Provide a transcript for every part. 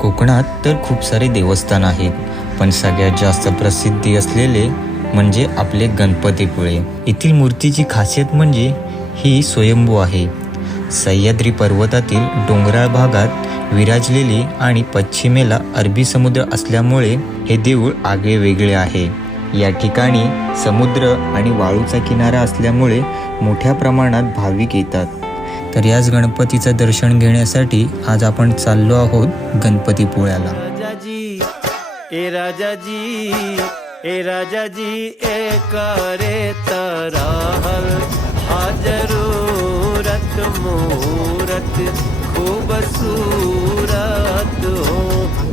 कोकणात तर खूप सारे देवस्थान आहेत, पण सगळ्यात जास्त प्रसिद्धी असलेले म्हणजे आपले गणपतीपुळे. येथील मूर्तीची खासियत म्हणजे ही स्वयंभू आहे. सह्याद्री पर्वतातील डोंगराळ भागात विराजलेली आणि पश्चिमेला अरबी समुद्र असल्यामुळे हे देऊळ आगळे वेगळे आहे. या ठिकाणी समुद्र आणि वाळूचा किनारा असल्यामुळे मोठ्या प्रमाणात भाविक येतात. तर याच गणपतीचं दर्शन घेण्यासाठी आज आपण चाललो आहोत गणपतीपुळ्याला. ए राजाजी ए करे तरहल हाजरूरत मूरत खूबसूरत हो.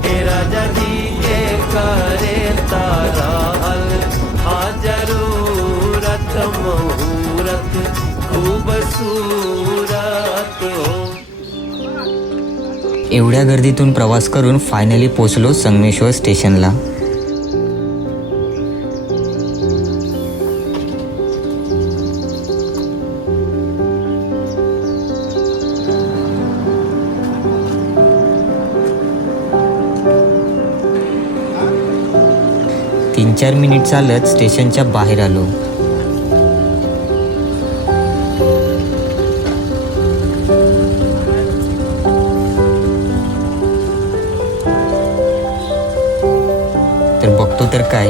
ए राजाजी ए करे तरहल हाजरूरत मूरत खूबसूरत हो. एवढ्या गर्दीतून प्रवास करून फायनली पोचलो संगमेश्वर स्टेशनला. तीन 4 मिनिट चालत स्टेशनच्या बाहेर आलो. तर बघतो तर काय,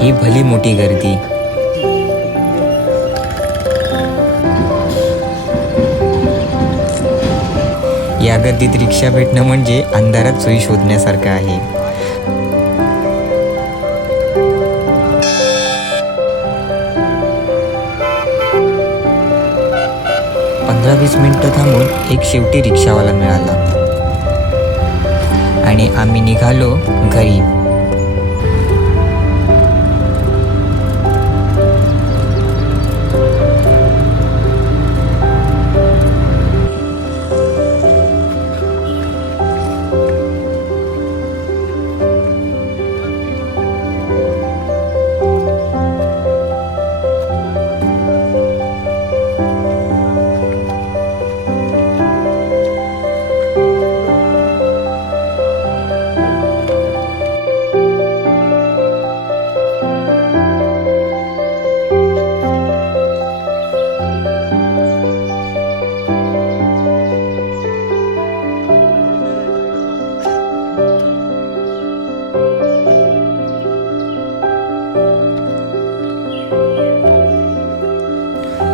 ही भली मोठी गर्दी. या गर्दीत रिक्षा भेटणं म्हणजे अंधारात सोयी शोधण्यासारखं आहे. 15-20 मिनिटं थांबून एक शेवटी रिक्षावाला मिळाला आणि आम्ही निघालो घरी.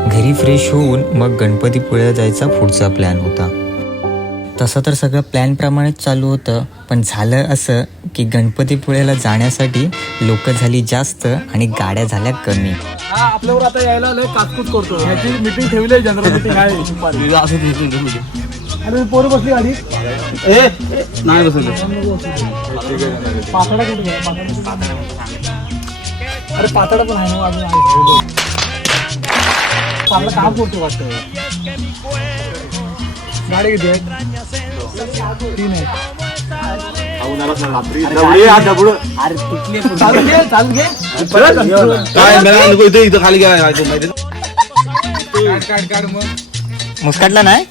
घरी फ्रेश होऊन मग गणपतीपुळ्याला जायचा पुढचा प्लॅन होता. तसं तर सगळं प्लॅनप्रमाणेच चालू होतं, पण झालं असं की गणपतीपुळ्याला जाण्यासाठी लोक झाली जास्त आणि गाड्या झाल्या कमी. आपल्यावर आता यायला लय काटकूट करतो. ह्याची मीटिंग ठेवली आहे, जनरल मीटिंग आहे. अरे पोरं बसली गाडी नाही बसले. पातळा कुठे गेला? अरे पातळा पण आहे ना अजून. आपलं काम करतो वाटतं. गाडी किती आहे? 3 आहे. मुस्काटला नाही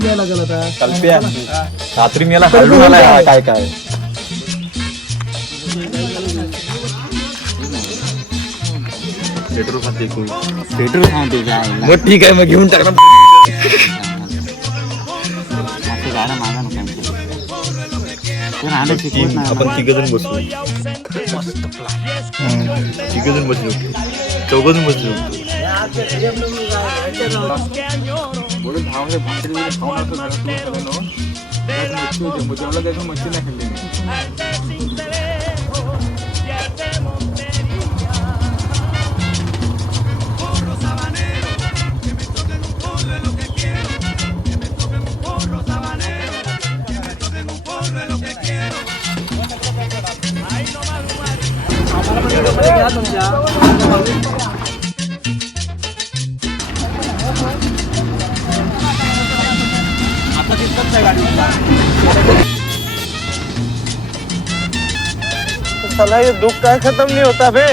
घ्यायला गेला रात्री मी हरडून आलाय. काय काय पेट्रोल खाते मग ठीक आहे, मग घेऊन टाकणार. आपण 3 जण बसलो, 3 जण बसलो, 4 जण बसलो. मच्छी नाही खाल्ली. साला ये दुख का खत्म नहीं होता बे।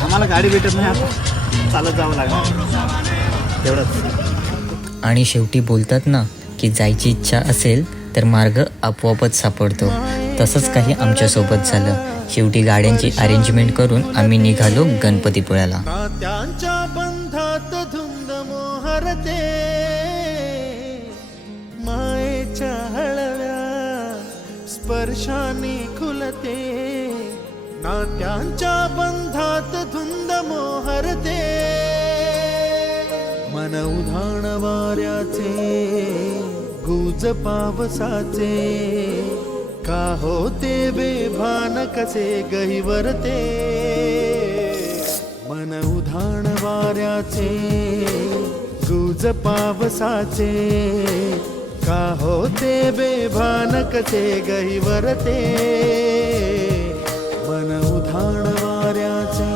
आम्हाला गाडी भेटत नाही आता चालत जावं लागणार तेवढंच. आणि शेवटी बोलतात ना की जायची इच्छा असेल तर मार्ग आपोआपच सापडतो. तसंच काही आमच्यासोबत झालं. शेवटी गाड्यांची अरेंजमेंट करून आम्ही निघालो गणपतीपुळ्याला. नात्यांच्या बंधात धुंद मोहरते, मायेच्या हळव्या स्पर्शाने खुलते. नात्यांच्या बंधात धुंद मोहरते, मन उधाण वाऱ्याचे गुज पावसाचे. का होते बेभान कसे गहिवरते, मन उधाण वाऱ्याचे गुज पावसाचे. का होते बेभान कसे गहिवरते, मन उधाण वाऱ्याचे.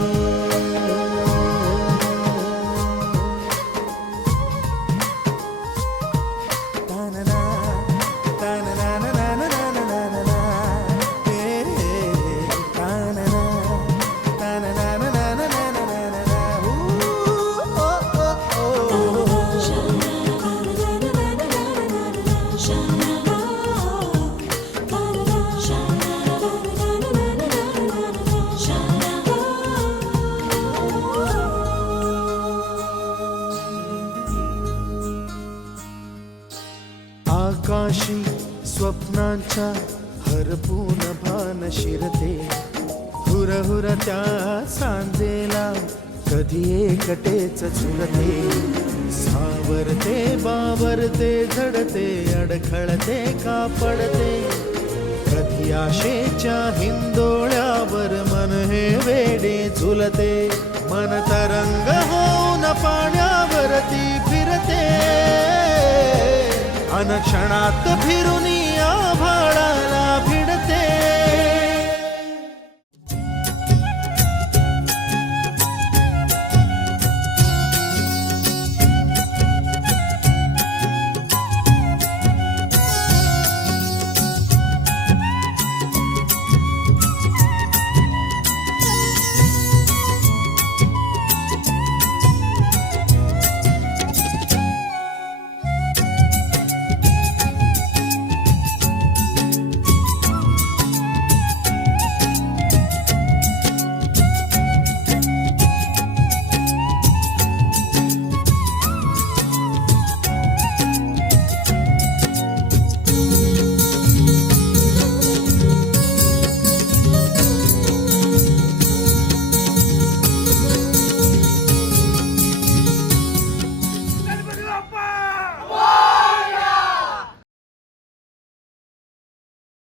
आकाशी स्वप्नांच्या हरपून भान शिरते. हुरहुर त्या सांजेला कधी एकटेच झुलते. सावरते बावरते झडते अडखळते का पडते. कधी आशेच्या हिंदोळ्यावर मन हे वेडे झुलते. मन तरंग होऊन पाण्यावरती फिरते. अनक्षणात फिरून